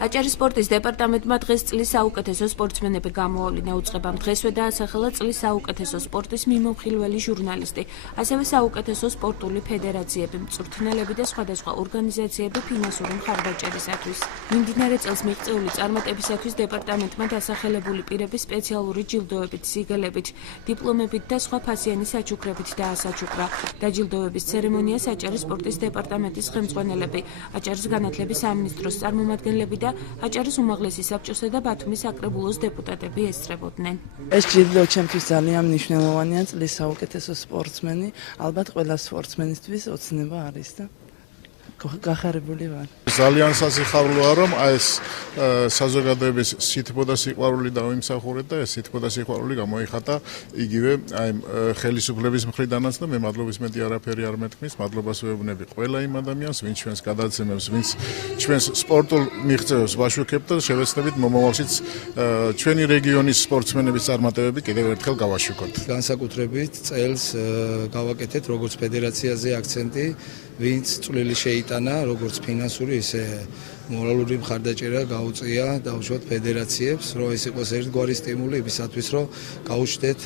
აჭარის სპორტის დეპარტამენტმა დღეს წლის საუკეთესო სპორტსმენები გამოავლინა. უწყებამ დღესვე დაასახელა წლის საუკეთესო სპორტის მიმოხილველი ჟურნალისტი, ასევე საუკეთესო სპორტული ფედერაციები, მწვრთნელები და სხვადასხვა ორგანიზაციები ფინანსური მხარდაჭერისათვის. მიმდინარე წელს მიღწეული წარმატებისათვის დეპარტამენტმა დასახელებული პირების სპეციალური ჯილდოებით, სიგელებით, დიპლომებით და სხვა ფასიანი საჩუქრებით დაასაჩუქრა. დაჯილდოების ცერემონიას აჭარის სპორტის დეპარტამენტის ხელმძღვანელები, აჭარის განათლების სამინისტროს წარმომადგენლები და აჭარის უმაღლესი საბჭოსა და ბათუმის საკრებულოს დეპუტატები ესწრებოდნენ. ეს ჯილდო ჩემთვის ძალიან მნიშვნელოვანია, წლის საუკეთესო სპორტსმენი, ალბათ ყველა სპორტსმენისთვის ოცნება არის და გახარებული ვარ. ძალიან სასიხარულოა, რომ ეს საზოგადოების სითბო და სიყვარული დავიმსახურეთ და ეს სითბო და სიყვარული გამოიხატა იგივე ხელისუფლების მხრიდანაც და მე მადლობის მეტი არაფერი არ მეთქმის. მადლობას ვეუბნები ყველა იმ ადამიანს, ვინც ჩვენს გადაცემებს, ვინც ჩვენს სპორტულ მიღწევებს ვაშუქებთ და შევეცდებით მომავალშიც ჩვენი რეგიონის სპორტსმენების წარმატებები კიდევ ერთხელ გავაშუქოთ. განსაკუთრებით წელს გავაკეთეთ როგორც ფედერაციაზე აქცენტი, ვინც წვლილი შეიტანა როგორც ფინანსური, ისე მორალური მხარდაჭერა გაუწია დაუშვათ ფედერაციებს, რომ ეს იყოს ერთგვარი სტიმული იმისათვის, რომ გაუჩნდეთ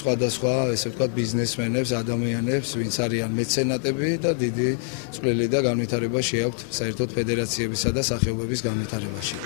სხვადასხვა, ესე ვთქვათ, ბიზნესმენებს, ადამიანებს, ვინც არიან მეცენატები და დიდი წვლილი და განვითარება შეაქვთ საერთოდ ფედერაციებისა და სახეობების განვითარებაში.